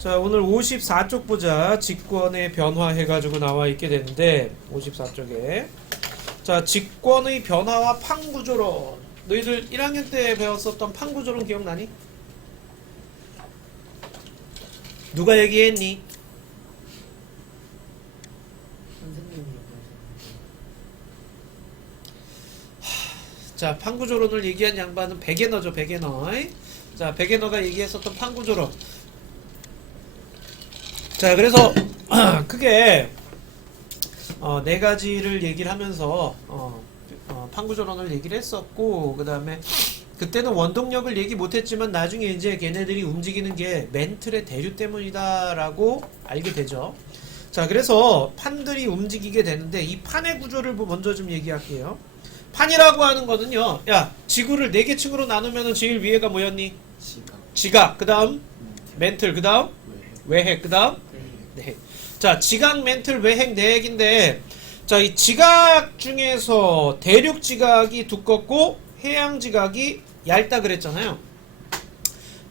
자, 오늘 54쪽 보자. 직권의 변화 해가지고 나와 있게 되는데 54쪽에 자, 직권의 변화와 판구조론. 너희들 1학년 때 배웠었던 판구조론 기억나니? 누가 얘기했니? 자, 판구조론을 얘기한 양반은 백예너죠. 백예너. 자, 백예너가 얘기했었던 판구조론. 자, 그래서 크게 네 가지를 얘기를 하면서 판구조론을 얘기를 했었고, 그 다음에 그때는 원동력을 얘기 못했지만 나중에 이제 걔네들이 움직이는 게 멘틀의 대류 때문이다라고 알게 되죠. 자, 그래서 판들이 움직이게 되는데 이 판의 구조를 먼저 좀 얘기할게요. 판이라고 하는 거는요, 야, 지구를 4개 층으로 나누면은 제일 위에가 뭐였니? 지각. 그 다음 멘틀. 그 다음 외핵. 그 다음 네. 자, 지각, 멘틀, 외핵, 내핵인데, 자, 이 지각 중에서 대륙 지각이 두껍고 해양 지각이 얇다 그랬잖아요.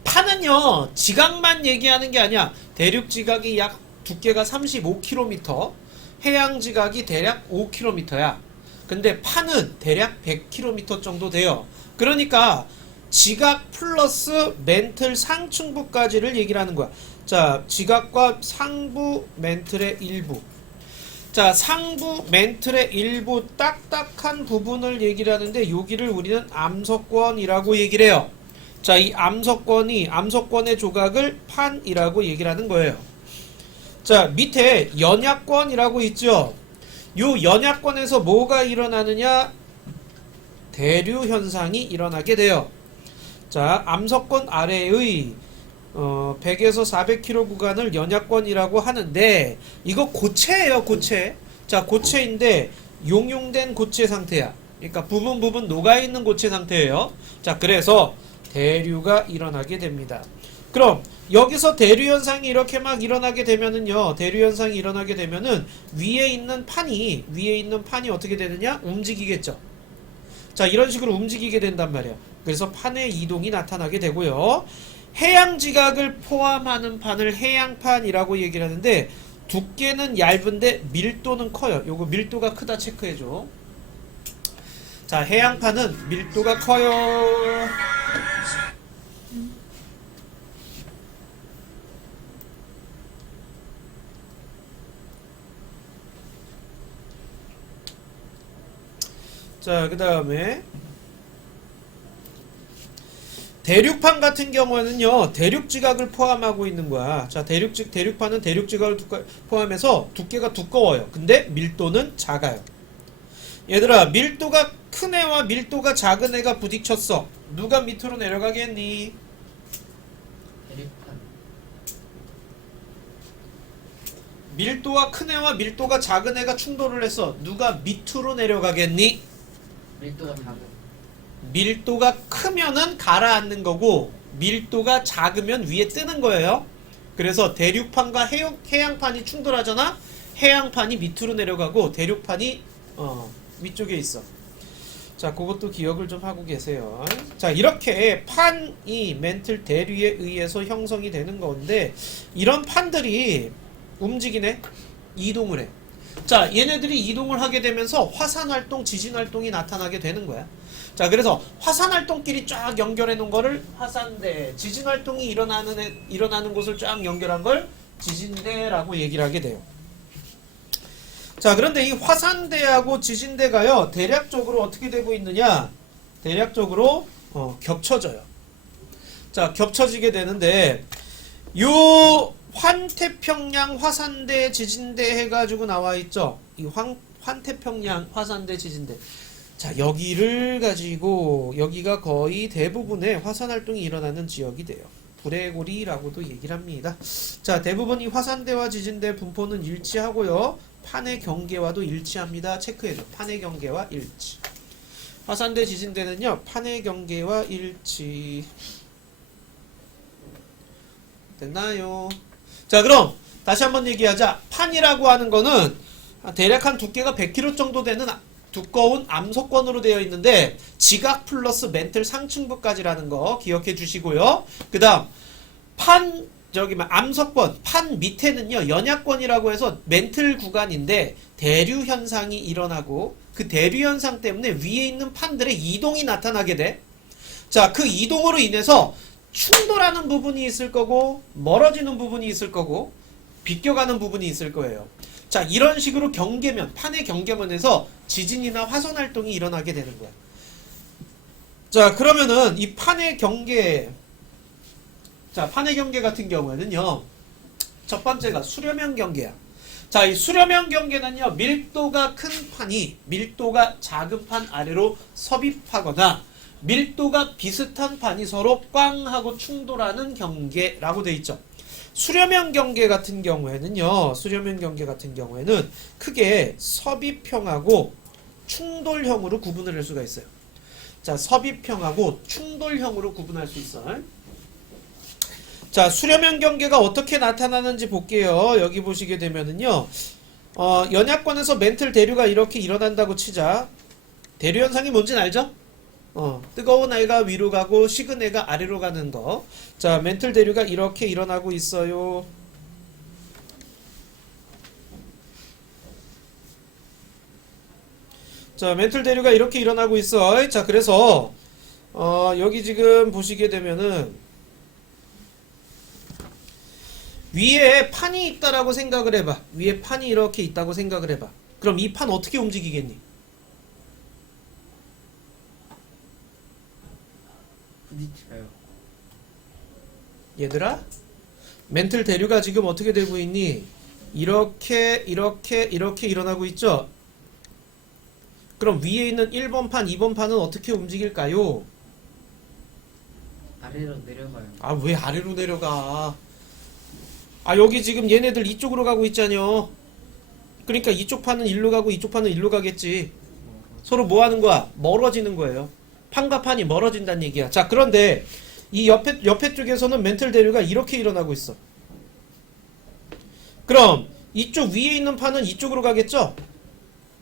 판은요, 지각만 얘기하는 게 아니야. 대륙 지각이 약 두께가 35km, 해양 지각이 대략 5km야. 근데 판은 대략 100km 정도 돼요. 그러니까 지각 플러스 멘틀 상층부까지를 얘기를 하는 거야. 자, 지각과 상부 멘틀의 일부. 자, 상부 멘틀의 일부 딱딱한 부분을 얘기를 하는데 여기를 우리는 암석권이라고 얘기를 해요. 자, 이 암석권의 조각을 판이라고 얘기를 하는 거예요. 자, 밑에 연약권이라고 있죠. 요 연약권에서 뭐가 일어나느냐? 대류 현상이 일어나게 돼요. 자, 암석권 아래의 100에서 400km 구간을 연약권이라고 하는데 이거 고체예요. 고체. 자, 고체인데 용융된 고체 상태야. 그러니까 부분 녹아있는 고체 상태예요. 자, 그래서 대류가 일어나게 됩니다. 그럼 여기서 대류 현상이 이렇게 막 일어나게 되면은요, 대류 현상이 일어나게 되면은 위에 있는 판이 어떻게 되느냐? 움직이겠죠. 자, 이런 식으로 움직이게 된단 말이야. 그래서 판의 이동이 나타나게 되고요. 해양 지각을 포함하는 판을 해양판이라고 얘기를 하는데 두께는 얇은데 밀도는 커요. 요거 밀도가 크다 체크해줘. 자, 해양판은 밀도가 커요. 자, 그 다음에 대륙판 같은 경우에는요, 대륙지각을 포함하고 있는 거야. 자, 대륙판은 대륙지각을 포함해서 두께가 두꺼워요. 근데 밀도는 작아요. 얘들아, 밀도가 큰 애와 밀도가 작은 애가 부딪혔어. 누가 밑으로 내려가겠니? 대륙판. 밀도가 큰 애와 밀도가 작은 애가 충돌을 했어. 누가 밑으로 내려가겠니? 밀도가 작은. 밀도가 크면은 가라앉는 거고 밀도가 작으면 위에 뜨는 거예요. 그래서 대륙판과 해양판이 충돌하잖아. 해양판이 밑으로 내려가고 대륙판이 위쪽에 있어. 자, 그것도 기억을 좀 하고 계세요. 자, 이렇게 판이 멘틀 대류에 의해서 형성이 되는 건데 이런 판들이 움직이네. 이동을 해. 자, 얘네들이 이동을 하게 되면서 화산활동, 지진활동이 나타나게 되는 거야. 자, 그래서 화산활동끼리 쫙 연결해 놓은 거를 화산대, 지진활동이 일어나는 곳을 쫙 연결한 걸 지진대라고 얘기를 하게 돼요. 자, 그런데 이 화산대하고 지진대가요, 대략적으로 어떻게 되고 있느냐? 대략적으로 겹쳐져요. 자, 겹쳐지게 되는데 요 환태평양 화산대 지진대 해가지고 나와 있죠. 이 환태평양 화산대 지진대. 자, 여기를 가지고 여기가 거의 대부분의 화산활동이 일어나는 지역이 돼요. 불의 고리라고도 얘기를 합니다. 자, 대부분 이 화산대와 지진대 분포는 일치하고요. 판의 경계와도 일치합니다. 체크해줘. 판의 경계와 일치. 화산대 지진대는요, 판의 경계와 일치. 됐나요? 자, 그럼 다시 한번 얘기하자. 판이라고 하는 거는 대략 한 두께가 100km 정도 되는 두꺼운 암석권으로 되어 있는데 지각 플러스 멘틀 상층부까지라는 거 기억해 주시고요. 그 다음 판 암석권 판 밑에는요 연약권이라고 해서 멘틀 구간인데 대류 현상이 일어나고 그 대류 현상 때문에 위에 있는 판들의 이동이 나타나게 돼. 자, 그 이동으로 인해서 충돌하는 부분이 있을 거고 멀어지는 부분이 있을 거고 비껴가는 부분이 있을 거예요. 자, 이런 식으로 경계면, 판의 경계면에서 지진이나 화산 활동이 일어나게 되는 거야. 자, 그러면은 이 판의 경계, 자, 판의 경계 같은 경우에는요, 첫 번째가 수렴형 경계야. 자, 이 수렴형 경계는요, 밀도가 큰 판이 밀도가 작은 판 아래로 섭입하거나 밀도가 비슷한 판이 서로 꽝 하고 충돌하는 경계라고 돼 있죠. 수렴형 경계 같은 경우에는요, 수렴형 경계 같은 경우에는 크게 섭입형하고 충돌형으로 구분을 할 수가 있어요. 자, 섭입형하고 충돌형으로 구분할 수 있어. 자, 수렴형 경계가 어떻게 나타나는지 볼게요. 여기 보시게 되면은요, 연약권에서 멘틀 대류가 이렇게 일어난다고 치자. 대류 현상이 뭔지는 알죠? 뜨거운 애가 위로 가고 식은 애가 아래로 가는 거. 자, 멘틀 대류가 이렇게 일어나고 있어요. 자, 멘틀 대류가 이렇게 일어나고 있어. 자, 그래서 여기 지금 보시게 되면은 위에 판이 있다라고 생각을 해봐. 위에 판이 이렇게 있다고 생각을 해봐. 그럼 이 판 어떻게 움직이겠니? 부딪혀요. 얘들아, 멘틀 대류가 지금 어떻게 되고 있니? 이렇게 일어나고 있죠? 그럼 위에 있는 1번 판, 2번 판은 어떻게 움직일까요? 아래로 내려가요. 아, 왜 아래로 내려가? 아, 여기 지금 얘네들 이쪽으로 가고 있잖여. 그러니까 이쪽 판은 일로 가고 이쪽 판은 일로 가겠지. 서로 뭐 하는 거야? 멀어지는 거예요. 판과 판이 멀어진다는 얘기야. 자, 그런데 이 옆에 쪽에서는 멘틀 대류가 이렇게 일어나고 있어. 그럼 이쪽 위에 있는 판은 이쪽으로 가겠죠?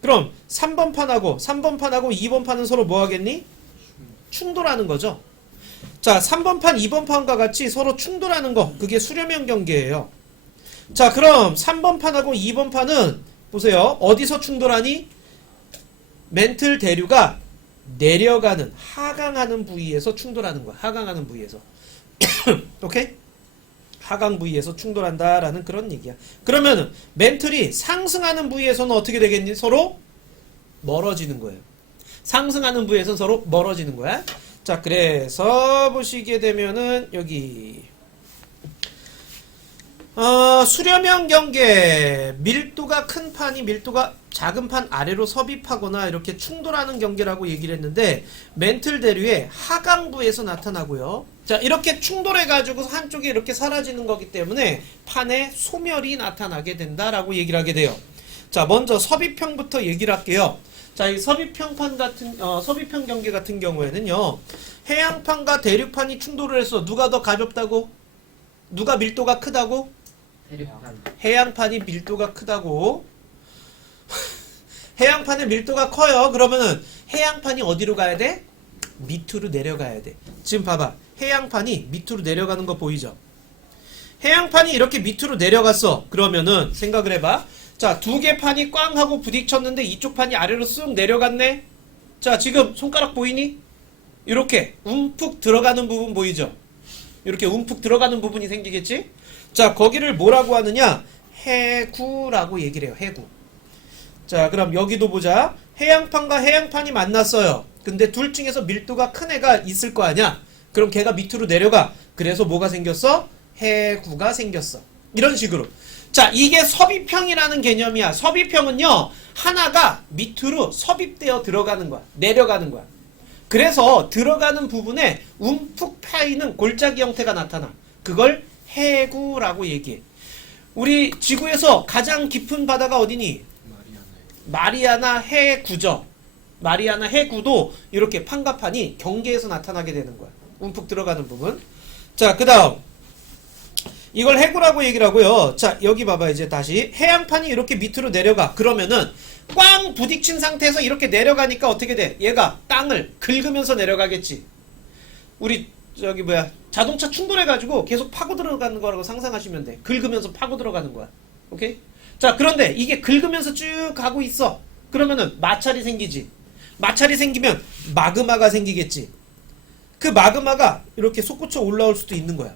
그럼 3번 판하고 2번 판은 서로 뭐 하겠니? 충돌하는 거죠. 자, 3번 판, 2번 판과 같이 서로 충돌하는 거, 그게 수렴형 경계예요. 자, 그럼 3번 판하고 2번 판은 보세요. 어디서 충돌하니? 멘틀 대류가 내려가는, 하강하는 부위에서 충돌하는 거야. 하강하는 부위에서. 오케이? 하강 부위에서 충돌한다라는 그런 얘기야. 그러면은 멘틀이 상승하는 부위에서는 어떻게 되겠니? 서로 멀어지는 거예요. 상승하는 부위에서는 서로 멀어지는 거야. 자, 그래서 보시게 되면은 여기 수렴형 경계, 밀도가 큰 판이 밀도가 작은 판 아래로 섭입하거나 이렇게 충돌하는 경계라고 얘기를 했는데 멘틀 대류의 하강부에서 나타나고요. 자, 이렇게 충돌해가지고 한쪽이 이렇게 사라지는 거기 때문에 판에 소멸이 나타나게 된다라고 얘기를 하게 돼요. 자, 먼저 섭입형부터 얘기를 할게요. 자, 이 섭입형 경계 같은 경우에는요, 해양판과 대륙판이 충돌을 해서 누가 더 가볍다고? 누가 밀도가 크다고? 대륙판. 해양판이 밀도가 크다고. 해양판의 밀도가 커요. 그러면은 해양판이 어디로 가야 돼? 밑으로 내려가야 돼. 지금 봐봐. 해양판이 밑으로 내려가는 거 보이죠? 해양판이 이렇게 밑으로 내려갔어. 그러면은 생각을 해봐. 자, 두 개 판이 꽝 하고 부딪혔는데 이쪽 판이 아래로 쑥 내려갔네. 자, 지금 손가락 보이니? 이렇게 움푹 들어가는 부분 보이죠? 이렇게 움푹 들어가는 부분이 생기겠지? 자, 거기를 뭐라고 하느냐? 해구라고 얘기를 해요. 해구. 자, 그럼 여기도 보자. 해양판과 해양판이 만났어요. 근데 둘 중에서 밀도가 큰 애가 있을 거 아니야? 그럼 걔가 밑으로 내려가. 그래서 뭐가 생겼어? 해구가 생겼어. 이런 식으로. 자, 이게 섭입형이라는 개념이야. 섭입형은요, 하나가 밑으로 섭입되어 들어가는 거야. 내려가는 거야. 그래서 들어가는 부분에 움푹 파이는 골짜기 형태가 나타나. 그걸 해구라고 얘기해. 우리 지구에서 가장 깊은 바다가 어디니? 마리아나 해구죠. 마리아나 해구도 이렇게 판과 판이 경계에서 나타나게 되는 거야. 움푹 들어가는 부분. 자, 그 다음 이걸 해구라고 얘기를 하고요. 자, 여기 봐봐. 이제 다시 해양판이 이렇게 밑으로 내려가. 그러면은 꽝 부딪힌 상태에서 이렇게 내려가니까 어떻게 돼? 얘가 땅을 긁으면서 내려가겠지. 우리 저기 뭐야 자동차 충돌해가지고 계속 파고 들어가는 거라고 상상하시면 돼. 긁으면서 파고 들어가는 거야. 오케이? 자 그런데 이게 긁으면서 쭉 가고 있어. 그러면은 마찰이 생기지. 마찰이 생기면 마그마가 생기겠지. 그 마그마가 이렇게 솟구쳐 올라올 수도 있는 거야.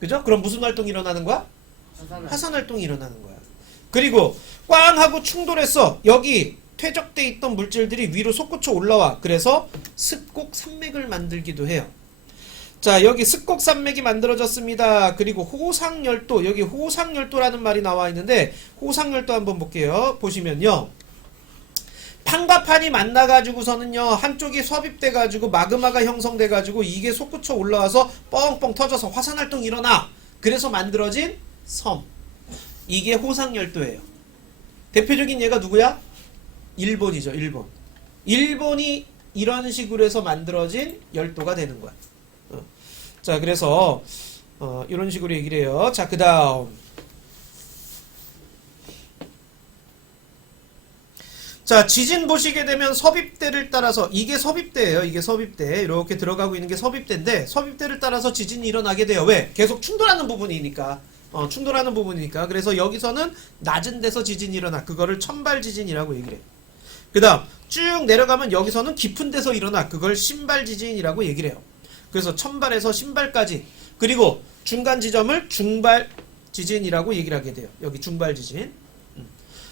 그죠? 그럼 무슨 활동이 일어나는 거야? 화산 활동이 일어나는 거야. 그리고 꽝 하고 충돌했어. 여기 퇴적돼 있던 물질들이 위로 솟구쳐 올라와. 그래서 습곡 산맥을 만들기도 해요. 자 여기 습곡 산맥이 만들어졌습니다. 그리고 호상열도, 여기 호상열도라는 말이 나와 있는데 호상열도 한번 볼게요. 보시면요, 판과 판이 만나가지고서는요 한쪽이 섭입돼가지고 마그마가 형성돼가지고 이게 솟구쳐 올라와서 뻥뻥 터져서 화산활동이 일어나. 그래서 만들어진 섬, 이게 호상열도예요. 대표적인 예가 누구야? 일본이죠. 일본이 이런 식으로 해서 만들어진 열도가 되는 거야. 자 그래서 이런 식으로 얘기를 해요. 자 그 다음, 자 지진 보시게 되면 섭입대를 따라서, 이게 섭입대예요. 이게 섭입대, 이렇게 들어가고 있는 게 섭입대인데 섭입대를 따라서 지진이 일어나게 돼요. 왜? 계속 충돌하는 부분이니까. 충돌하는 부분이니까. 그래서 여기서는 낮은 데서 지진이 일어나. 그거를 천발 지진이라고 얘기를 해. 그 다음 쭉 내려가면 여기서는 깊은 데서 일어나. 그걸 신발 지진이라고 얘기를 해요. 그래서 천발에서 신발까지, 그리고 중간 지점을 중발 지진이라고 얘기를 하게 돼요. 여기 중발 지진.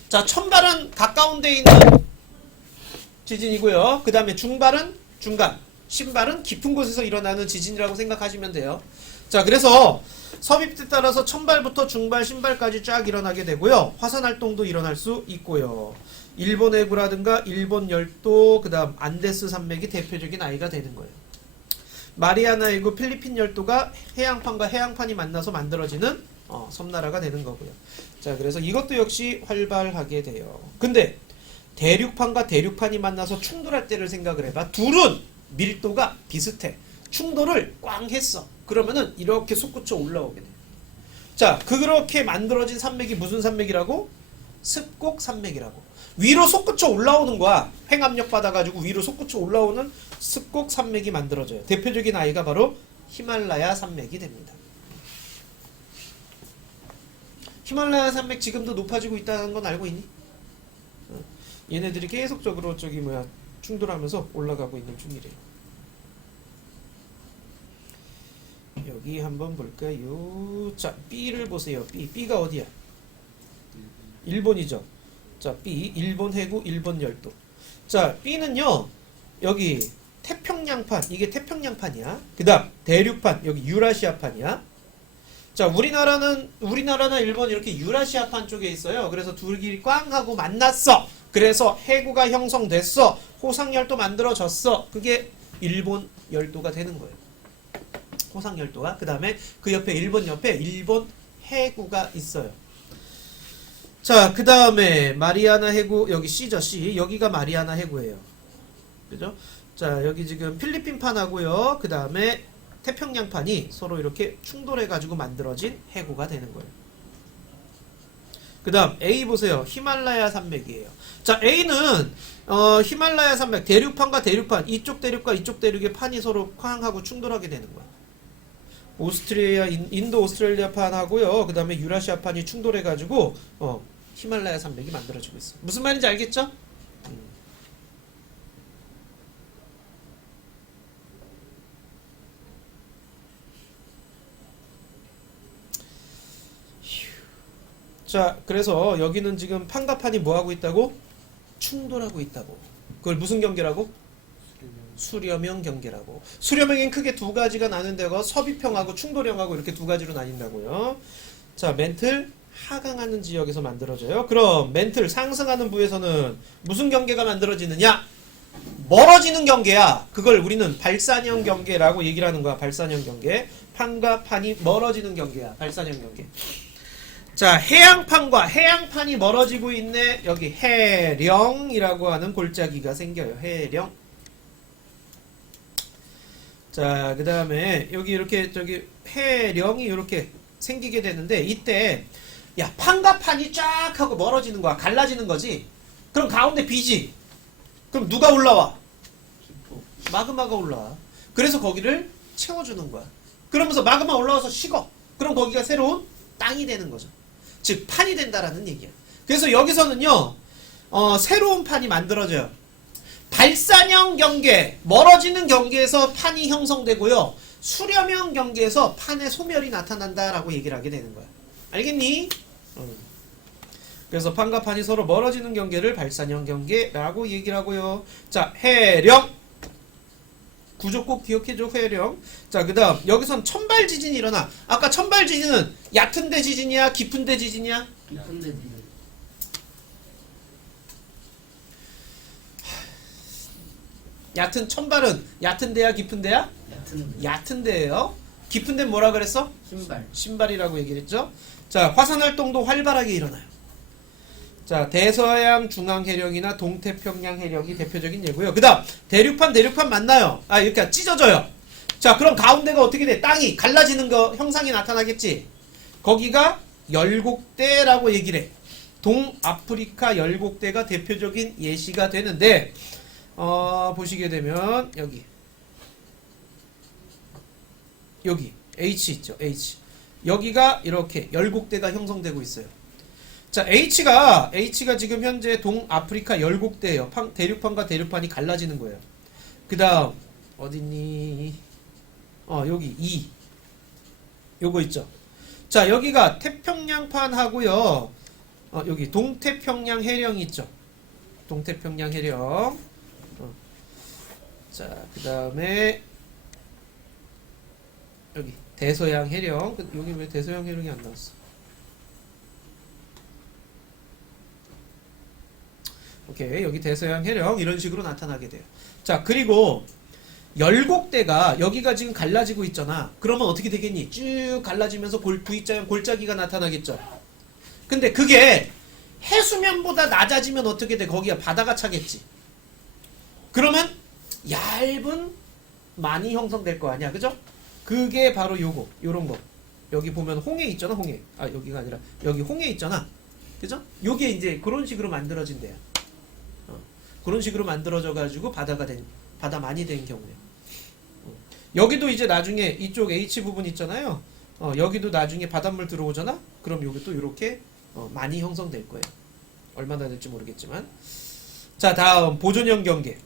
자 천발은 가까운 데 있는 지진이고요. 그 다음에 중발은 중간, 신발은 깊은 곳에서 일어나는 지진이라고 생각하시면 돼요. 자 그래서 섭입대 따라서 천발부터 중발, 신발까지 쫙 일어나게 되고요. 화산활동도 일어날 수 있고요. 일본 해구라든가 일본 열도, 그 다음 안데스 산맥이 대표적인 아이가 되는 거예요. 마리아나 해구, 필리핀 열도가 해양판과 해양판이 만나서 만들어지는 섬나라가 되는 거고요. 자 그래서 이것도 역시 활발하게 돼요. 근데 대륙판과 대륙판이 만나서 충돌할 때를 생각을 해봐. 둘은 밀도가 비슷해. 충돌을 꽝 했어. 그러면은 이렇게 솟구쳐 올라오게 돼. 자 그렇게 만들어진 산맥이 무슨 산맥이라고? 습곡 산맥이라고. 위로 솟구쳐 올라오는 거야. 횡압력 받아가지고 위로 솟구쳐 올라오는 습곡 산맥이 만들어져요. 대표적인 아이가 바로 히말라야 산맥이 됩니다. 히말라야 산맥 지금도 높아지고 있다는 건 알고 있니? 얘네들이 계속적으로 충돌하면서 올라가고 있는 중이래요. 여기 한번 볼까요? 자 B를 보세요. B가 어디야? 일본이죠. 자 B, 일본 해구, 일본 열도. 자 B는요 여기 태평양판, 이게 태평양판이야. 그 다음 대륙판, 여기 유라시아판이야. 자 우리나라나 일본 이렇게 유라시아판 쪽에 있어요. 그래서 둘이 꽝 하고 만났어. 그래서 해구가 형성됐어. 호상열도 만들어졌어. 그게 일본 열도가 되는 거예요. 호상열도가. 그 다음에 그 옆에 일본 해구가 있어요. 자 그 다음에 마리아나 해구, 여기 C죠. C. 여기가 마리아나 해구예요. 그죠? 자 여기 지금 필리핀판하고요. 그 다음에 태평양판이 서로 이렇게 충돌해가지고 만들어진 해구가 되는 거예요. 그 다음 A 보세요. 히말라야 산맥이에요. 자 A는 히말라야 산맥, 대륙판과 대륙판, 이쪽 대륙과 이쪽 대륙의 판이 서로 쾅하고 충돌하게 되는 거예요. 인도 오스트레일리아 판하고요. 그 다음에 유라시아판이 충돌해가지고 히말라야 산맥이 만들어지고 있어요. 무슨 말인지 알겠죠? 자 그래서 여기는 지금 판과 판이 뭐하고 있다고? 충돌하고 있다고. 그걸 무슨 경계라고? 수렴형 경계라고. 수렴형엔 크게 두 가지가 나는데요. 섭입형하고 충돌형하고 이렇게 두 가지로 나뉜다고요. 자 멘틀 하강하는 지역에서 만들어져요. 그럼 멘틀 상승하는 부에서는 무슨 경계가 만들어지느냐? 멀어지는 경계야. 그걸 우리는 발산형 경계라고 얘기를 하는 거야. 발산형 경계. 판과 판이 멀어지는 경계야. 발산형 경계. 자 해양판과 해양판이 멀어지고 있네. 여기 해령이라고 하는 골짜기가 생겨요. 해령. 자 그 다음에 여기 이렇게 해령이 이렇게 생기게 되는데, 이때 야 판과 판이 쫙 하고 멀어지는 거야. 갈라지는 거지. 그럼 가운데 B지. 그럼 누가 올라와? 마그마가 올라와. 그래서 거기를 채워주는 거야. 그러면서 마그마 올라와서 식어. 그럼 거기가 새로운 땅이 되는 거죠. 즉 판이 된다라는 얘기야. 그래서 여기서는요 새로운 판이 만들어져요. 발산형 경계, 멀어지는 경계에서 판이 형성되고요. 수렴형 경계에서 판의 소멸이 나타난다라고 얘기를 하게 되는 거야. 알겠니? 그래서 판과 판이 서로 멀어지는 경계를 발산형 경계라고 얘기를 하고요. 자, 해령. 구조 꼭 기억해줘, 해령. 자, 그 다음 여기선 천발 지진이 일어나. 아까 천발 지진은 얕은 데 지진이야? 깊은 데 지진이야? 깊은데 지금 얕은 천발은 얕은 데야? 깊은 데야? 얕은데 얕은 데예요. 깊은 데는 뭐라 그랬어? 신발 신발이라고 얘기를 했죠. 자, 화산 활동도 활발하게 일어나요. 자, 대서양 중앙 해령이나 동태평양 해령이 대표적인 예고요. 그 다음 대륙판 만나요. 아, 이렇게 찢어져요. 자, 그럼 가운데가 어떻게 돼? 땅이 갈라지는 거 형상이 나타나겠지. 거기가 열곡대라고 얘기를 해. 동아프리카 열곡대가 대표적인 예시가 되는데 보시게 되면 여기 H 있죠. H. 여기가 이렇게 열곡대가 형성되고 있어요. 자, H가 지금 현재 동아프리카 열곡대예요. 대륙판과 대륙판이 갈라지는 거예요. 그 다음 어딨니? 여기 E. 요거 있죠. 자, 여기가 태평양판 하고요. 여기 동태평양 해령이 있죠. 동태평양 해령. 자, 그 다음에 여기 대서양 해령. 여기 왜 대서양 해령이 안 나왔어? 오케이, 여기 대서양 해령 이런 식으로 나타나게 돼요. 자, 그리고 열곡대가 여기가 지금 갈라지고 있잖아. 그러면 어떻게 되겠니? 쭉 갈라지면서 V자형 골짜기가 나타나겠죠. 근데 그게 해수면보다 낮아지면 어떻게 돼? 거기가 바다가 차겠지. 그러면 얇은 만이 형성될 거 아니야, 그죠? 그게 바로 요런 거. 여기 보면 홍해 있잖아, 홍해. 아, 여기가 아니라 여기 홍해 있잖아, 그죠? 요게 이제 그런 식으로 만들어진대요. 그런 식으로 만들어져 가지고 바다 많이 된 경우에. 여기도 이제 나중에 이쪽 H 부분 있잖아요. 여기도 나중에 바닷물 들어오잖아. 그럼 여기 또 이렇게 많이 형성될 거예요. 얼마나 될지 모르겠지만. 자, 다음 보존형 경계.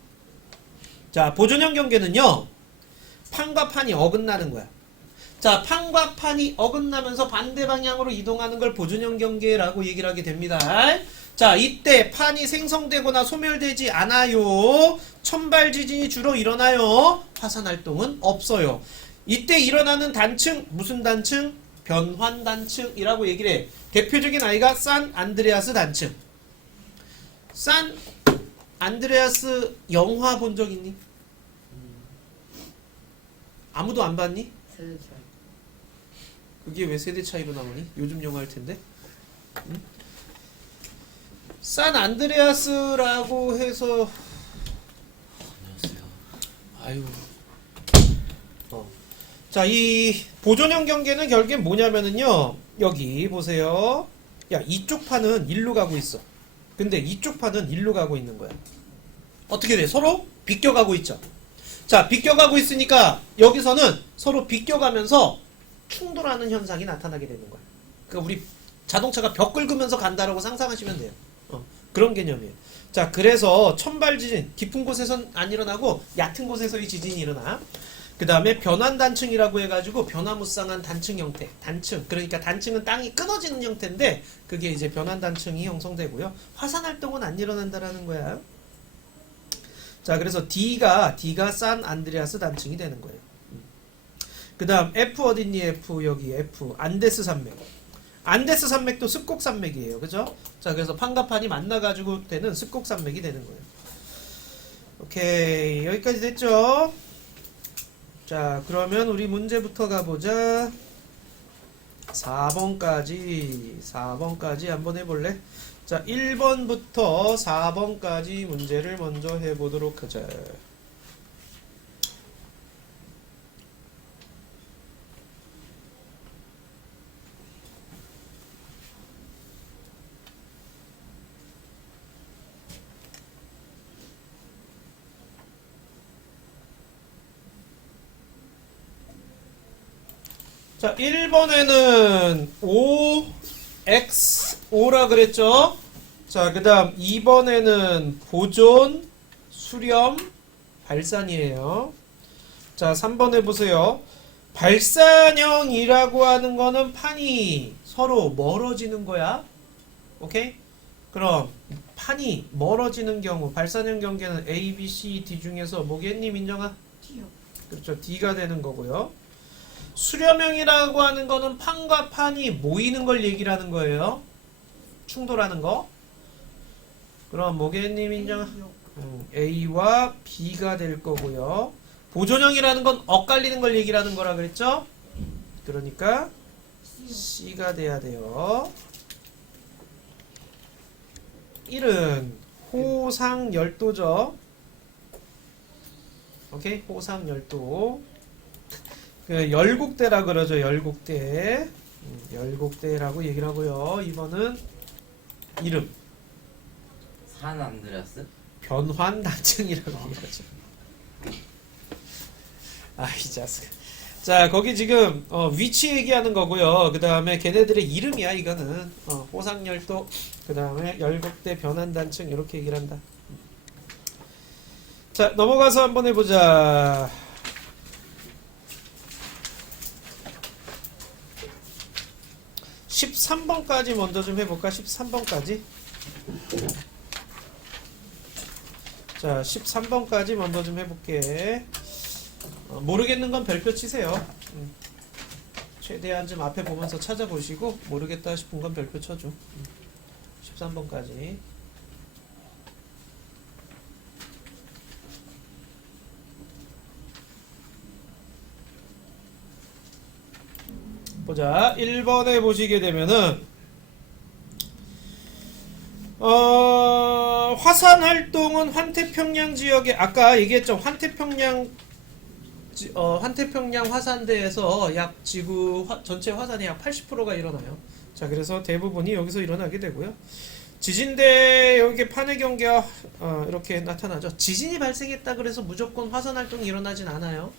자, 보존형 경계는요, 판과 판이 어긋나는 거야. 자, 판과 판이 어긋나면서 반대 방향으로 이동하는 걸 보존형 경계라고 얘기를 하게 됩니다. 자, 이때 판이 생성되거나 소멸되지 않아요. 천발 지진이 주로 일어나요. 화산 활동은 없어요. 이때 일어나는 단층, 무슨 단층? 변환 단층이라고 얘기를 해. 대표적인 아이가 산 안드레아스 단층. 산 안드레아스 영화 본 적 있니? 아무도 안 봤니? 세대 차이 그게 왜 세대 차이로 나오니? 요즘 영화일 텐데. 응? 산 안드레아스라고 해서 아유. 자, 이 보존형 경계는 결국엔 뭐냐면은요. 여기 보세요. 야, 이쪽 판은 일로 가고 있어. 근데 이쪽 판은 일로 가고 있는 거야. 어떻게 돼? 서로 비껴가고 있죠. 자, 비껴가고 있으니까 여기서는 서로 비껴가면서 충돌하는 현상이 나타나게 되는 거야. 그러니까 우리 자동차가 벽 긁으면서 간다라고 상상하시면 돼요. 그런 개념이에요. 자, 그래서 천발 지진 깊은 곳에선 안 일어나고 얕은 곳에서 이 지진이 일어나. 그 다음에 변환 단층이라고 해가지고 변화무쌍한 단층 형태. 단층. 그러니까 단층은 땅이 끊어지는 형태인데 그게 이제 변환 단층이 형성되고요. 화산 활동은 안 일어난다라는 거야. 자, 그래서 D가 산 안드레아스 단층이 되는 거예요. 그 다음 F 어딨니? F 여기 F 안데스 산맥. 안데스 산맥도 습곡 산맥이에요. 그죠? 자, 그래서 판과 판이 만나가지고 되는 습곡 산맥이 되는 거예요. 오케이, 여기까지 됐죠? 자, 그러면 우리 문제부터 가보자. 4번까지 한번 해볼래? 자, 1번부터 4번까지 문제를 먼저 해보도록 하자. 자, 1번에는 OXO라 그랬죠? 자, 그 다음 2번에는 보존, 수렴, 발산이에요. 자, 3번 해보세요. 발산형이라고 하는 거는 판이 서로 멀어지는 거야. 오케이? 그럼 판이 멀어지는 경우 발산형 경계는 A, B, C, D 중에서 뭐겠니 민정아? T요. 그렇죠. D가 되는 거고요. 수렴형이라고 하는 거는 판과 판이 모이는 걸 얘기를 하는 거예요. 충돌하는 거. 그럼 뭐겠니 민정아? A와 B가 될 거고요. 보존형이라는 건 엇갈리는 걸 얘기를 하는 거라 그랬죠? 그러니까 C가 돼야 돼요. 1은 호상열도죠. 오케이? 호상열도. 그 열국대라 그러죠. 열국대. 열국대라고 얘기를 하고요. 2번은 이름. 산 안드레아스? 변환단층이라고 얘기하죠. 아, 이 자식. 자, 거기 지금 위치 얘기하는 거고요. 그 다음에 걔네들의 이름이야 이거는. 호상열도, 그 다음에 열국대, 변환단층 이렇게 얘기를 한다. 자, 넘어가서 한번 해보자. (13번까지) 먼저 좀 해볼까? 13번까지. 자, 13번까지 먼저 좀 해볼게. 모르겠는 건 별표 치세요. 최대한 좀 앞에 보면서 찾아보시고 모르겠다 싶은 건 별표 쳐줘. 13번까지. 보자. 1번에 보시게 되면은 화산 활동은 환태평양 지역에 아까 얘기했죠. 환태평양 화산대에서 약 지구 전체 화산의 약 80%가 일어나요. 자, 그래서 대부분이 여기서 일어나게 되고요. 지진대 여기 판의 경계가 이렇게 나타나죠. 지진이 발생했다 그래서 무조건 화산 활동이 일어나진 않아요.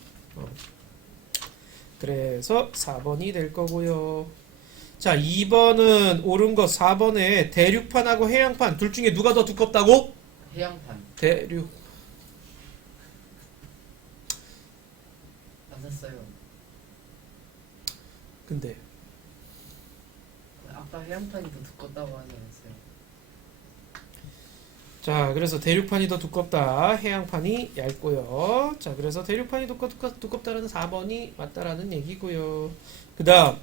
그래서 4번이 될 거고요. 자, 2번은 옳은 거. 4번에 대륙판하고 해양판 둘 중에 누가 더 두껍다고? 해양판. 대륙. 맞았어요. 근데 아까 해양판이 더 두껍다고 하지 않았어요? 자, 그래서 대륙판이 더 두껍다. 해양판이 얇고요. 자, 그래서 대륙판이 두껍다라는 4번이 맞다라는 얘기고요. 그 다음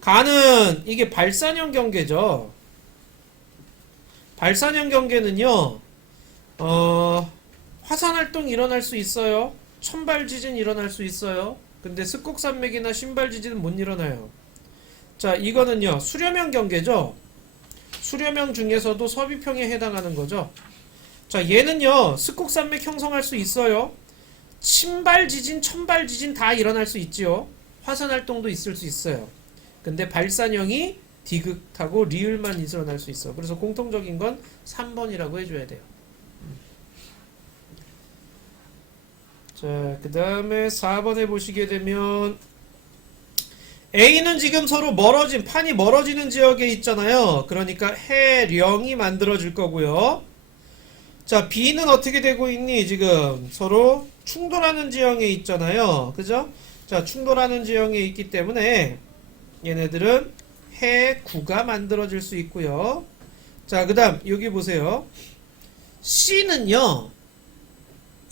가는 이게 발산형 경계죠. 발산형 경계는요. 화산 활동이 일어날 수 있어요. 천발 지진 일어날 수 있어요. 근데 습곡산맥이나 신발 지진은 못 일어나요. 자, 이거는요. 수렴형 경계죠. 수렴형 중에서도 서비평에 해당하는 거죠. 자, 얘는요. 습곡산맥 형성할 수 있어요. 신발 지진, 천발 지진 다 일어날 수 있지요. 화산 활동도 있을 수 있어요. 근데 발산형이 디귿하고 리을만 일어날 수 있어. 그래서 공통적인 건 3번이라고 해줘야 돼요. 자, 그 다음에 4번에 보시게 되면 A는 지금 서로 멀어진, 판이 멀어지는 지역에 있잖아요. 그러니까 해령이 만들어질 거고요. 자, B는 어떻게 되고 있니? 지금 서로 충돌하는 지형에 있잖아요. 그죠? 자, 충돌하는 지형에 있기 때문에 얘네들은 해구가 만들어질 수 있고요. 자, 그 다음 여기 보세요. C는요.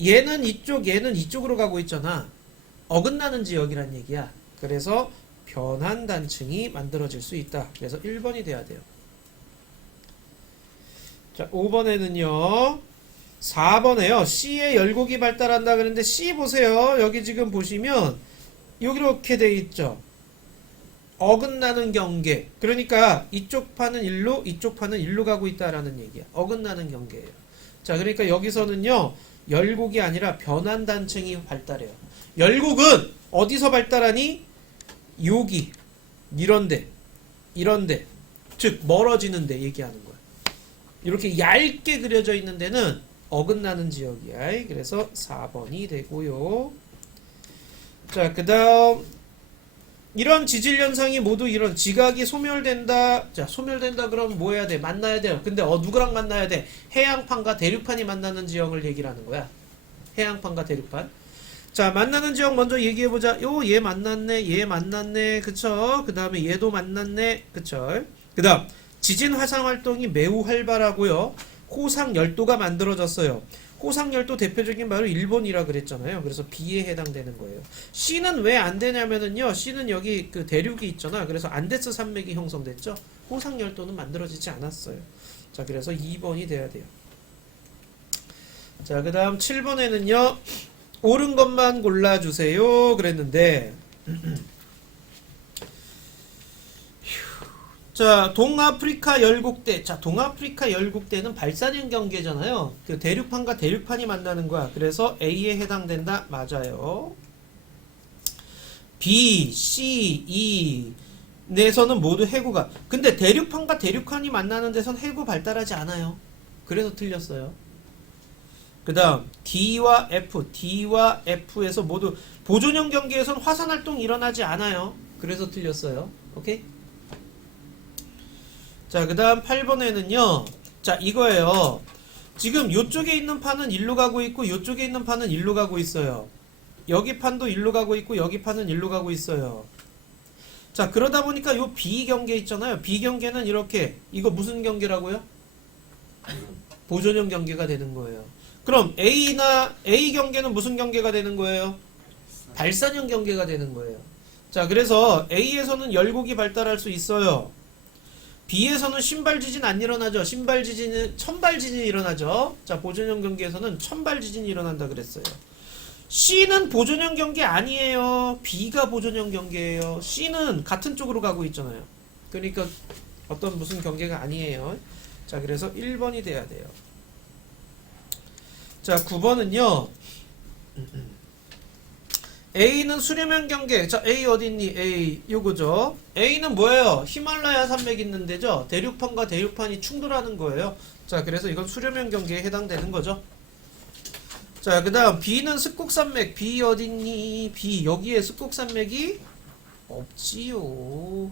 얘는 이쪽, 얘는 이쪽으로 가고 있잖아. 어긋나는 지역이란 얘기야. 그래서 변환단층이 만들어질 수 있다. 그래서 1번이 돼야 돼요. 자, 5번에는요. 4번에요. C의 열곡이 발달한다 그랬는데 C 보세요. 여기 지금 보시면 이렇게 돼 있죠. 어긋나는 경계. 그러니까 이쪽 판은 일로, 이쪽 판은 일로 가고 있다라는 얘기야. 어긋나는 경계예요. 자, 그러니까 여기서는요. 열곡이 아니라 변환단층이 발달해요. 열곡은 어디서 발달하니? 여기, 이런데, 이런데, 즉 멀어지는데 얘기하는 거야. 이렇게 얇게 그려져 있는 데는 어긋나는 지역이야. 그래서 4번이 되고요. 자, 그 다음 이런 지질 현상이 모두 이런 지각이 소멸된다. 자, 소멸된다 그러면 뭐 해야 돼? 만나야 돼요. 근데 누구랑 만나야 돼? 해양판과 대륙판이 만나는 지형을 얘기를 하는 거야. 해양판과 대륙판. 자, 만나는 지역 먼저 얘기해 보자. 얘 만났네. 얘 만났네. 그쵸? 그다음에 얘도 만났네. 그쵸? 그다음 지진 화산 활동이 매우 활발하고요. 호상 열도가 만들어졌어요. 호상 열도 대표적인 바로 일본이라 그랬잖아요. 그래서 B에 해당되는 거예요. C는 왜 안 되냐면은요. C는 여기 그 대륙이 있잖아. 그래서 안데스 산맥이 형성됐죠. 호상 열도는 만들어지지 않았어요. 자, 그래서 2번이 돼야 돼요. 자, 그다음 7번에는요. 옳은 것만 골라주세요. 그랬는데 자, 동아프리카 열국대. 자, 동아프리카 열국대는 발사형 경계잖아요. 그 대륙판과 대륙판이 만나는 거야. 그래서 A에 해당된다. 맞아요. B, C, E 내에서는 모두 해구가. 근데 대륙판과 대륙판이 만나는 데선 해구 발달하지 않아요. 그래서 틀렸어요. 그 다음 D와 F에서 모두 보존형 경계에선 화산 활동이 일어나지 않아요. 그래서 틀렸어요. 오케이? 자, 그 다음 8번에는요. 자, 이거예요. 지금 요쪽에 있는 판은 일로 가고 있고 요쪽에 있는 판은 일로 가고 있어요. 여기 판도 일로 가고 있고 여기 판은 일로 가고 있어요. 자, 그러다 보니까 요 B 경계 있잖아요. B 경계는 이렇게, 이거 무슨 경계라고요? 보존형 경계가 되는 거예요. 그럼 A 경계는 무슨 경계가 되는 거예요? 발산형 경계가 되는 거예요. 자, 그래서 A에서는 열곡이 발달할 수 있어요. B에서는 신발 지진 안 일어나죠. 신발 지진은 천발 지진이 일어나죠. 자, 보존형 경계에서는 천발 지진이 일어난다 그랬어요. C는 보존형 경계 아니에요. B가 보존형 경계예요. C는 같은 쪽으로 가고 있잖아요. 그러니까 어떤 무슨 경계가 아니에요. 자, 그래서 1번이 돼야 돼요. 자, 9번은요. A는 수렴형 경계. 자, A 어딨니? A 요거죠. A는 뭐예요? 히말라야 산맥 있는 데죠. 대륙판과 대륙판이 충돌하는 거예요. 자, 그래서 이건 수렴형 경계에 해당되는 거죠. 자, 그 다음 B는 습곡산맥. B 어딨니? B 여기에 습곡산맥이 없지요.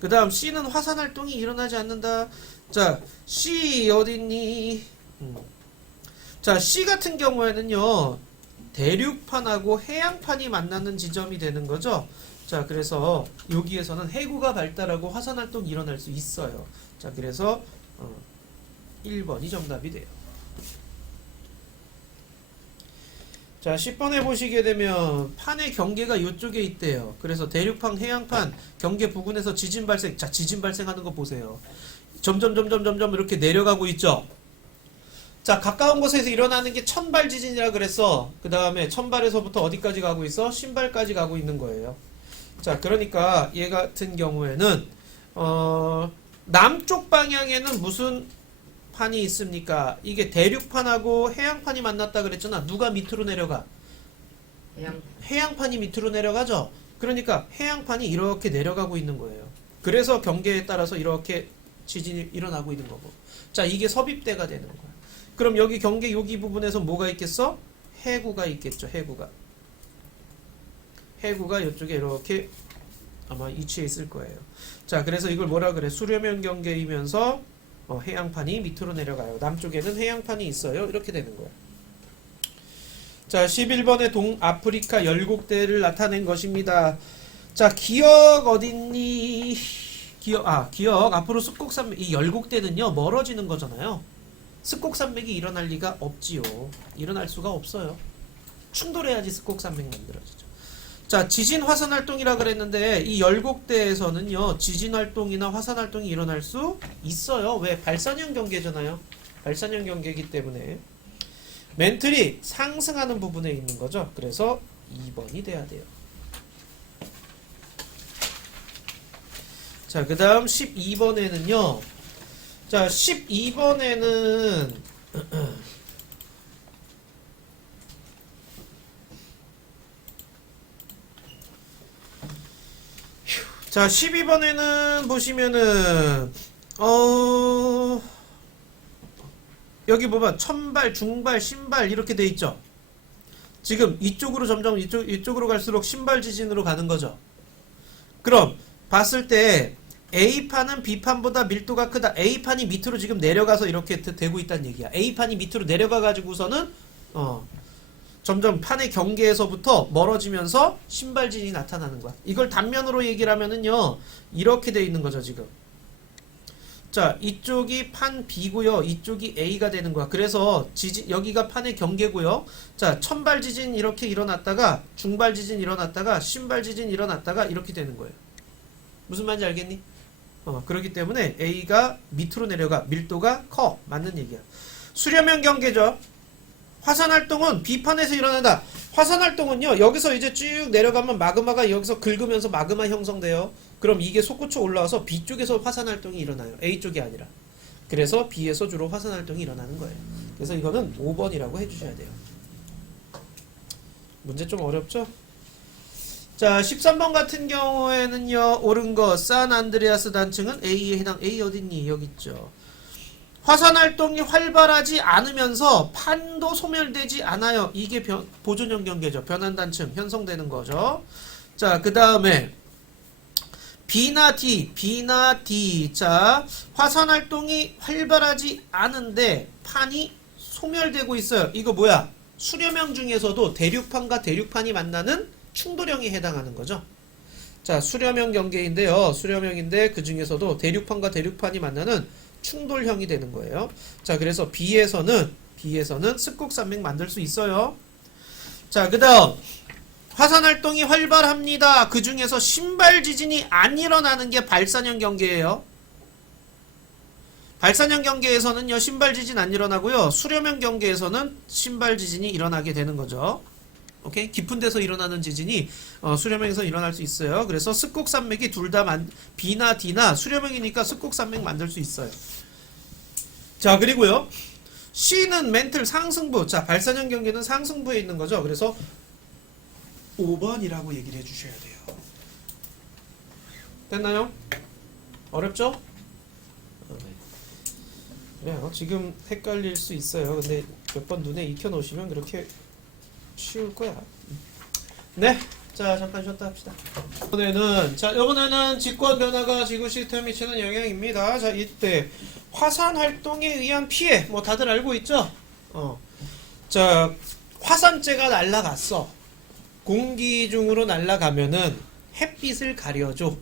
그 다음 C는 화산활동이 일어나지 않는다. 자, C 어딨니? 자, C 같은 경우에는요. 대륙판하고 해양판이 만나는 지점이 되는 거죠. 자, 그래서 여기에서는 해구가 발달하고 화산활동이 일어날 수 있어요. 자, 그래서 1번이 정답이 돼요. 자, 10번에 보시게 되면 판의 경계가 이쪽에 있대요. 그래서 대륙판, 해양판 경계 부근에서 지진 발생. 자, 지진 발생하는 거 보세요. 점점 이렇게 내려가고 있죠. 자, 가까운 곳에서 일어나는 게 천발 지진이라 그랬어. 그 다음에 천발에서부터 어디까지 가고 있어? 신발까지 가고 있는 거예요. 자, 그러니까 얘 같은 경우에는 남쪽 방향에는 무슨 판이 있습니까? 이게 대륙판하고 해양판이 만났다 그랬잖아. 누가 밑으로 내려가? 해양판이 밑으로 내려가죠. 그러니까 해양판이 이렇게 내려가고 있는 거예요. 그래서 경계에 따라서 이렇게 지진이 일어나고 있는 거고. 자, 이게 섭입대가 되는 거야. 그럼 여기 경계 여기 부분에서 뭐가 있겠어? 해구가 있겠죠. 해구가 이쪽에 이렇게 아마 위치해 있을 거예요. 자, 그래서 이걸 뭐라 그래? 수렴형 경계이면서 해양판이 밑으로 내려가요. 남쪽에는 해양판이 있어요. 이렇게 되는 거야. 자, 11번에 동아프리카 열곡대를 나타낸 것입니다. 자, 기억 어딨니? 기억 앞으로 습곡산맥, 이 열곡대는요 멀어지는 거잖아요. 습곡산맥이 일어날 리가 없지요. 일어날 수가 없어요. 충돌해야지 습곡산맥 만들어지죠. 자, 지진 화산 활동이라 그랬는데 이 열곡대에서는요 지진 활동이나 화산 활동이 일어날 수 있어요. 왜? 발산형 경계잖아요. 발산형 경계이기 때문에 멘틀이 상승하는 부분에 있는 거죠. 그래서 2번이 돼야 돼요. 자, 그 다음 12번에는요. 자, 12번에는 자, 12번에는 보시면은 여기 보면 천발, 중발, 신발 이렇게 돼 있죠. 지금 이쪽으로 점점 이쪽으로 갈수록 신발 지진으로 가는 거죠. 그럼 봤을 때 A판은 B판보다 밀도가 크다. A판이 밑으로 지금 내려가서 이렇게 되고 있다는 얘기야. A판이 밑으로 내려가 가지고서는 점점 판의 경계에서부터 멀어지면서 신발진이 나타나는 거야. 이걸 단면으로 얘기를 하면은요, 이렇게 돼 있는 거죠, 지금. 자, 이쪽이 판 B고요. 이쪽이 A가 되는 거야. 그래서 지진, 여기가 판의 경계고요. 자, 천발 지진 이렇게 일어났다가, 중발 지진 일어났다가, 신발 지진 일어났다가 이렇게 되는 거예요. 무슨 말인지 알겠니? 그렇기 때문에 A가 밑으로 내려가. 밀도가 커. 맞는 얘기야. 수렴형 경계죠. 화산 활동은 B판에서 일어난다. 화산 활동은요, 여기서 이제 쭉 내려가면 마그마가 여기서 긁으면서 마그마 형성돼요. 그럼 이게 솟구쳐 올라와서 B쪽에서 화산 활동이 일어나요. A쪽이 아니라. 그래서 B에서 주로 화산 활동이 일어나는 거예요. 그래서 이거는 5번이라고 해주셔야 돼요. 문제 좀 어렵죠? 자, 13번 같은 경우에는요, 옳은 거, 산안드레아스 단층은 A에 해당. A 어딨니? 여기 있죠. 화산 활동이 활발하지 않으면서 판도 소멸되지 않아요. 이게 보존형 경계죠. 변환 단층 형성되는 거죠. 자, 그 다음에 B나 D. 자, 화산 활동이 활발하지 않은데 판이 소멸되고 있어요. 이거 뭐야? 수렴형 중에서도 대륙판과 대륙판이 만나는 충돌형에 해당하는 거죠. 자, 수렴형 경계인데요. 수렴형인데 그 중에서도 대륙판과 대륙판이 만나는 충돌형이 되는 거예요. 자, 그래서 B에서는 습곡산맥 만들 수 있어요. 자, 그 다음 화산 활동이 활발합니다. 그 중에서 신발 지진이 안 일어나는 게 발산형 경계예요. 발산형 경계에서는요, 신발 지진 안 일어나고요. 수렴형 경계에서는 신발 지진이 일어나게 되는 거죠. 오케이? 깊은 데서 일어나는 지진이 수렴형에서 일어날 수 있어요. 그래서 습곡산맥이 둘 다 B나 D나 수렴형이니까 습곡산맥 만들 수 있어요. 자, 그리고요, C는 멘틀 상승부. 자, 발산형 경계는 상승부에 있는 거죠. 그래서 5번이라고 얘기를 해주셔야 돼요. 됐나요? 어렵죠? 그래요. 지금 헷갈릴 수 있어요. 근데 몇 번 눈에 익혀놓으시면 그렇게 쉬울 거야. 네. 자, 잠깐 쉬었다 합시다. 이번에는 직권 변화가 지구 시스템에 미치는 영향입니다. 자, 이때 화산 활동에 의한 피해, 뭐 다들 알고 있죠? 자, 화산재가 날아갔어. 공기 중으로 날아가면은 햇빛을 가려줘.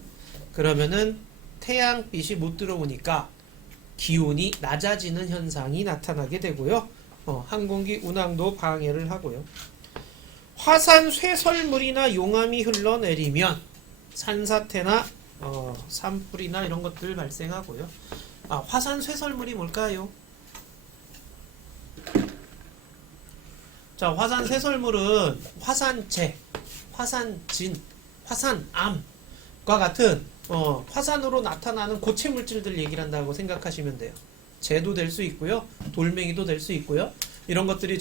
그러면은 태양빛이 못 들어오니까 기온이 낮아지는 현상이 나타나게 되고요. 항공기 운항도 방해를 하고요. 화산 쇠설물이나 용암이 흘러내리면 산사태나 산불이나 이런 것들 발생하고요. 화산 쇠설물이 뭘까요? 자, 화산 쇠설물은 화산재, 화산진, 화산암과 같은 화산으로 나타나는 고체 물질들 얘기를 한다고 생각하시면 돼요. 재도 될 수 있고요, 돌멩이도 될 수 있고요, 이런 것들이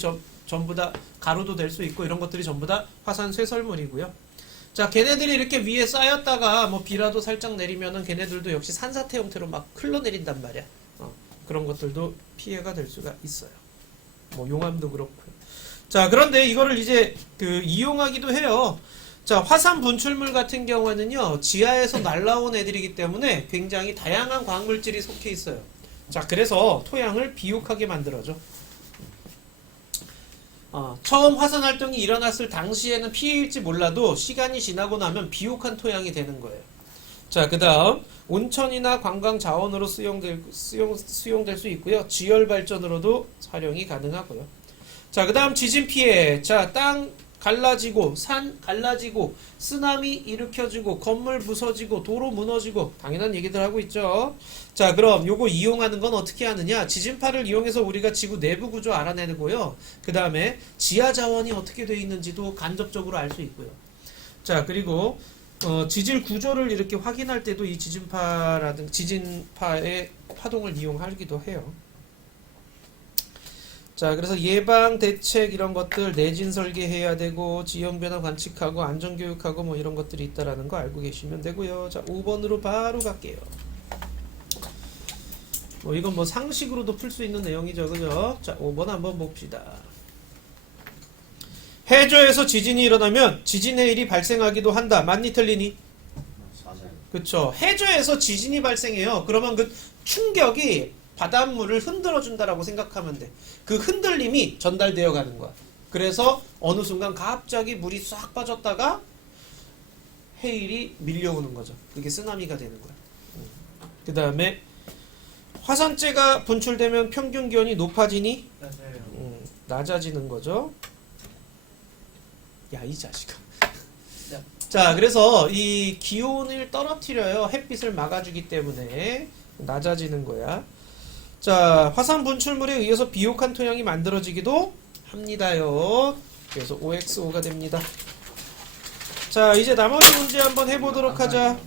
전부 다 가루도 될 수 있고, 이런 것들이 전부 다 화산 쇠설물이고요. 자, 걔네들이 이렇게 위에 쌓였다가 뭐 비라도 살짝 내리면은 걔네들도 역시 산사태 형태로 막 흘러내린단 말이야. 그런 것들도 피해가 될 수가 있어요. 뭐 용암도 그렇고요. 자, 그런데 이거를 이제 이용하기도 해요. 자, 화산 분출물 같은 경우에는요, 지하에서 날라온 애들이기 때문에 굉장히 다양한 광물질이 속해 있어요. 자, 그래서 토양을 비옥하게 만들어줘. 처음 화산 활동이 일어났을 당시에는 피해일지 몰라도 시간이 지나고 나면 비옥한 토양이 되는 거예요. 자, 그 다음 온천이나 관광 자원으로 수용될 수 있고요. 지열 발전으로도 활용이 가능하고요. 자, 그 다음 지진 피해. 자, 땅 갈라지고 산 갈라지고 쓰나미 일으켜지고 건물 부서지고 도로 무너지고 당연한 얘기들 하고 있죠. 자, 그럼 요거 이용하는 건 어떻게 하느냐? 지진파를 이용해서 우리가 지구 내부 구조 알아내고요. 그 다음에 지하 자원이 어떻게 되어 있는지도 간접적으로 알 수 있고요. 자, 그리고 지질 구조를 이렇게 확인할 때도 이 지진파의 파동을 이용하기도 해요. 자, 그래서 예방, 대책 이런 것들 내진 설계해야 되고 지형 변화 관측하고 안전 교육하고 뭐 이런 것들이 있다라는 거 알고 계시면 되고요. 자, 5번으로 바로 갈게요. 뭐 이건 뭐 상식으로도 풀 수 있는 내용이죠, 그죠? 자, 5번 한번 봅시다. 해저에서 지진이 일어나면 지진의 일이 발생하기도 한다. 맞니 틀리니? 맞아요. 그쵸. 해저에서 지진이 발생해요. 그러면 그 충격이 바닷물을 흔들어 준다라고 생각하면 돼. 그 흔들림이 전달되어 가는 거야. 그래서 어느 순간 갑자기 물이 싹 빠졌다가 해일이 밀려오는 거죠. 그게 쓰나미가 되는 거야. 그 다음에 화산재가 분출되면 평균 기온이 높아지니 맞아요. 낮아지는 거죠. 야, 이 자식아. 네. 자, 그래서 이 기온을 떨어뜨려요. 햇빛을 막아주기 때문에 낮아지는 거야. 자, 화산 분출물에 의해서 비옥한 토양이 만들어지기도 합니다요. 그래서 OXO가 됩니다. 자, 이제 나머지 문제 한번 해보도록 하자.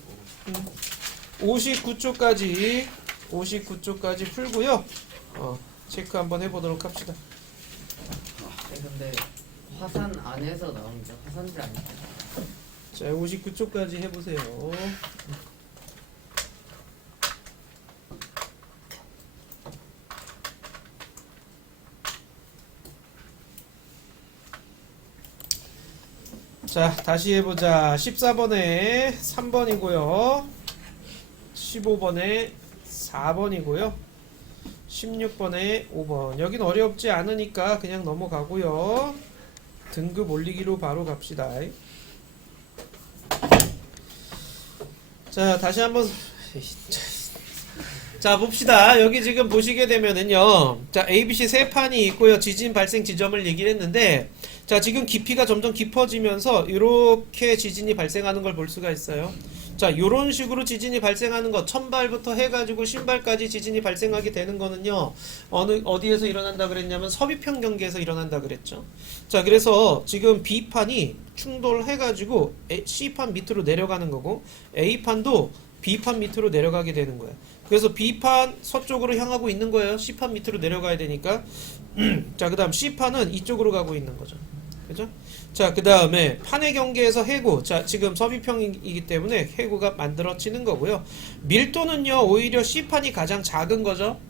59쪽까지 풀고요. 체크 한번 해보도록 합시다. 네, 근데 화산 안에서 나오는 게 화산재 아니에요? 자, 59쪽까지 해보세요. 자, 다시 해보자. 14번에 3번이고요. 15번에 4번이고요. 16번에 5번. 여긴 어렵지 않으니까 그냥 넘어가고요. 등급 올리기로 바로 갑시다. 자, 다시 한번 자, 봅시다. 여기 지금 보시게 되면은요. 자, ABC 세 판이 있고요. 지진 발생 지점을 얘기를 했는데, 자, 지금 깊이가 점점 깊어지면서 이렇게 지진이 발생하는 걸 볼 수가 있어요. 자, 요런 식으로 지진이 발생하는 것, 천발부터 해가지고 신발까지 지진이 발생하게 되는 거는요, 어디에서 일어난다 그랬냐면 서비평 경계에서 일어난다 그랬죠. 자, 그래서 지금 B판이 충돌해가지고 C판 밑으로 내려가는 거고, A판도 B판 밑으로 내려가게 되는 거예요. 그래서 B판 서쪽으로 향하고 있는 거예요. C판 밑으로 내려가야 되니까. 자, 그 다음 C판은 이쪽으로 가고 있는 거죠. 그죠? 자, 그 다음에 판의 경계에서 해구. 자, 지금 서비평이기 때문에 해구가 만들어지는 거고요. 밀도는요, 오히려 C판이 가장 작은 거죠.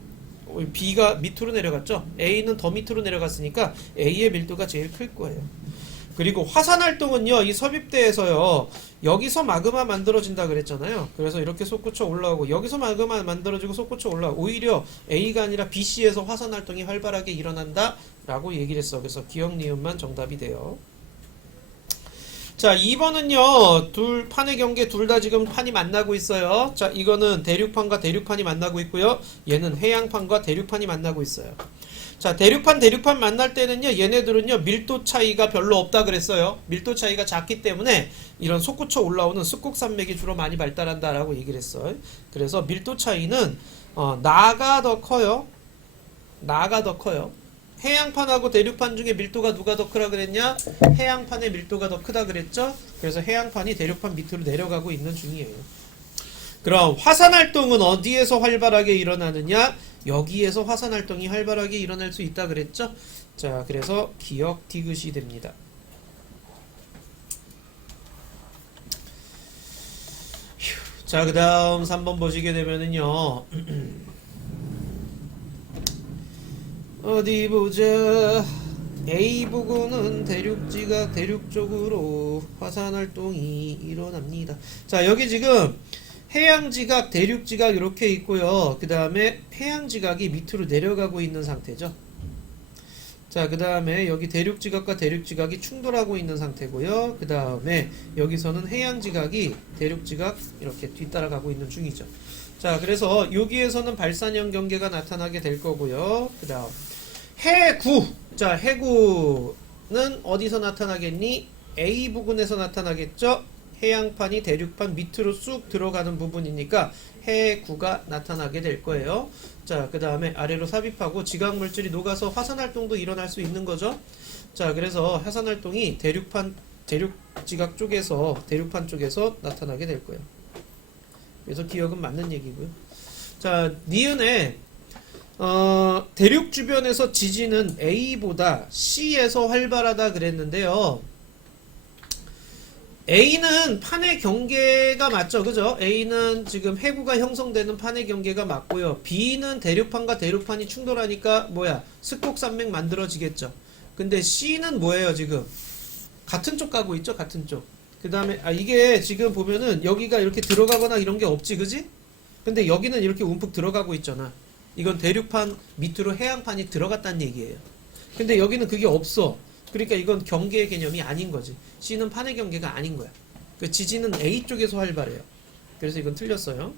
B가 밑으로 내려갔죠. A는 더 밑으로 내려갔으니까 A의 밀도가 제일 클 거예요. 그리고 화산 활동은요, 이 섭입대에서요, 여기서 마그마 만들어진다 그랬잖아요. 그래서 이렇게 솟구쳐 올라오고, 여기서 마그마 만들어지고 솟구쳐 올라오고, 오히려 A가 아니라 BC에서 화산 활동이 활발하게 일어난다 라고 얘기를 했어. 그래서 기억 니은만 정답이 돼요. 자, 2번은요, 둘 판의 경계 둘 다 지금 판이 만나고 있어요. 자, 이거는 대륙판과 대륙판이 만나고 있고요. 얘는 해양판과 대륙판이 만나고 있어요. 자, 대륙판 만날 때는요, 얘네들은요, 밀도 차이가 별로 없다 그랬어요. 밀도 차이가 작기 때문에 이런 솟구쳐 올라오는 습곡산맥이 주로 많이 발달한다라고 얘기를 했어요. 그래서 밀도 차이는 나가 더 커요. 나가 더 커요. 해양판하고 대륙판 중에 밀도가 누가 더 크다 그랬냐? 해양판의 밀도가 더 크다 그랬죠? 그래서 해양판이 대륙판 밑으로 내려가고 있는 중이에요. 그럼 화산활동은 어디에서 활발하게 일어나느냐? 여기에서 화산활동이 활발하게 일어날 수 있다 그랬죠? 자, 그래서 기억 디귿이 됩니다. 자, 그 다음 3번 보시게 되면은요. 어디 보자. A 부근은 대륙지각 대륙 쪽으로 화산활동이 일어납니다. 자, 여기 지금 해양지각, 대륙지각 이렇게 있고요. 그 다음에 해양지각이 밑으로 내려가고 있는 상태죠. 자, 그 다음에 여기 대륙지각과 대륙지각이 충돌하고 있는 상태고요. 그 다음에 여기서는 해양지각이 대륙지각 이렇게 뒤따라가고 있는 중이죠. 자, 그래서 여기에서는 발산형 경계가 나타나게 될 거고요. 그 다음 해구. 자, 해구는 어디서 나타나겠니? A 부근에서 나타나겠죠. 해양판이 대륙판 밑으로 쑥 들어가는 부분이니까 해구가 나타나게 될 거예요. 자, 그 다음에 아래로 삽입하고 지각물질이 녹아서 화산활동도 일어날 수 있는 거죠. 자, 그래서 화산활동이 대륙지각 쪽에서, 대륙판 쪽에서 나타나게 될 거예요. 그래서 기억은 맞는 얘기고요. 자, 니은에 대륙 주변에서 지진은 A보다 C에서 활발하다 그랬는데요. A는 판의 경계가 맞죠, 그죠? A는 지금 해구가 형성되는 판의 경계가 맞고요. B는 대륙판과 대륙판이 충돌하니까 뭐야? 습곡산맥 만들어지겠죠. 근데 C는 뭐예요, 지금? 같은 쪽 가고 있죠, 같은 쪽. 그 다음에 이게 지금 보면은 여기가 이렇게 들어가거나 이런 게 없지, 그지? 근데 여기는 이렇게 움푹 들어가고 있잖아. 이건 대륙판 밑으로 해양판이 들어갔다는 얘기예요. 근데 여기는 그게 없어. 그러니까 이건 경계의 개념이 아닌 거지. C는 판의 경계가 아닌 거야. 그 지진은 A 쪽에서 활발해요. 그래서 이건 틀렸어요.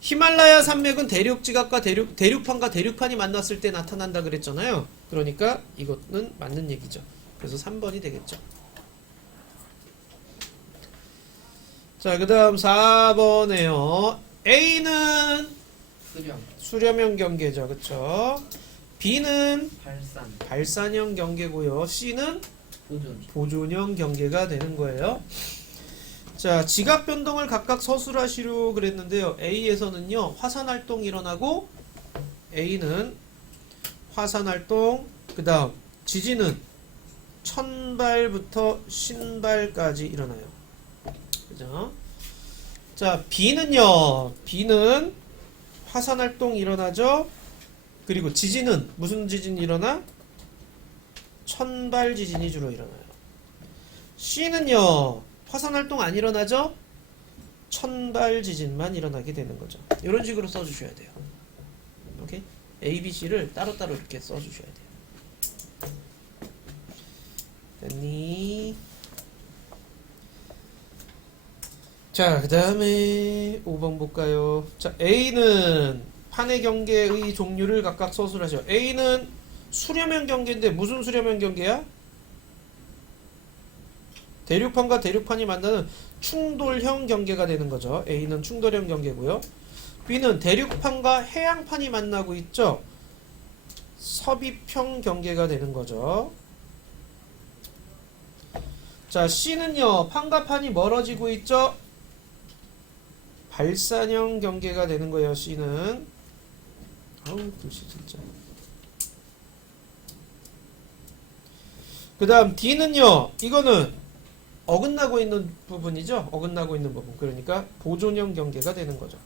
히말라야 산맥은 대륙지각과 대륙판과 대륙판이 만났을 때 나타난다 그랬잖아요. 그러니까 이것은 맞는 얘기죠. 그래서 3번이 되겠죠. 자, 그 다음 4번에요. A는 수렴, 수렴형 경계죠. 그쵸? B는 발산, 발산형 경계고요. C는 보존, 보존형 경계가 되는 거예요. 자, 지각 변동을 각각 서술하시려 그랬는데요. A에서는요, 화산 활동이 일어나고, A는 화산 활동, 그 다음 지진은 천발부터 신발까지 일어나요. 그죠? 자, B는요, B는 화산 활동이 일어나죠. 그리고 지진은 무슨 지진이 일어나? 천발 지진이 주로 일어나요. C는요, 화산 활동 안 일어나죠? 천발 지진만 일어나게 되는 거죠. 이런 식으로 써주셔야 돼요. 오케이? A, B, C를 따로따로 이렇게 써주셔야 돼요. 됐니? 자, 그 다음에 5번 볼까요? 자, A는 판의 경계의 종류를 각각 서술하죠. A는 수렴형 경계인데 무슨 수렴형 경계야? 대륙판과 대륙판이 만나는 충돌형 경계가 되는 거죠. A는 충돌형 경계고요. B는 대륙판과 해양판이 만나고 있죠. 섭입형 경계가 되는 거죠. 자, C는요, 판과 판이 멀어지고 있죠. 발산형 경계가 되는 거예요. C는. 아우, 글씨 진짜. 그 다음 D는요, 이거는 어긋나고 있는 부분이죠. 어긋나고 있는 부분. 그러니까 보존형 경계가 되는 거죠.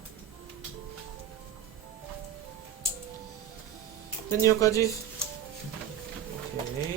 됐니 여기까지? 오케이.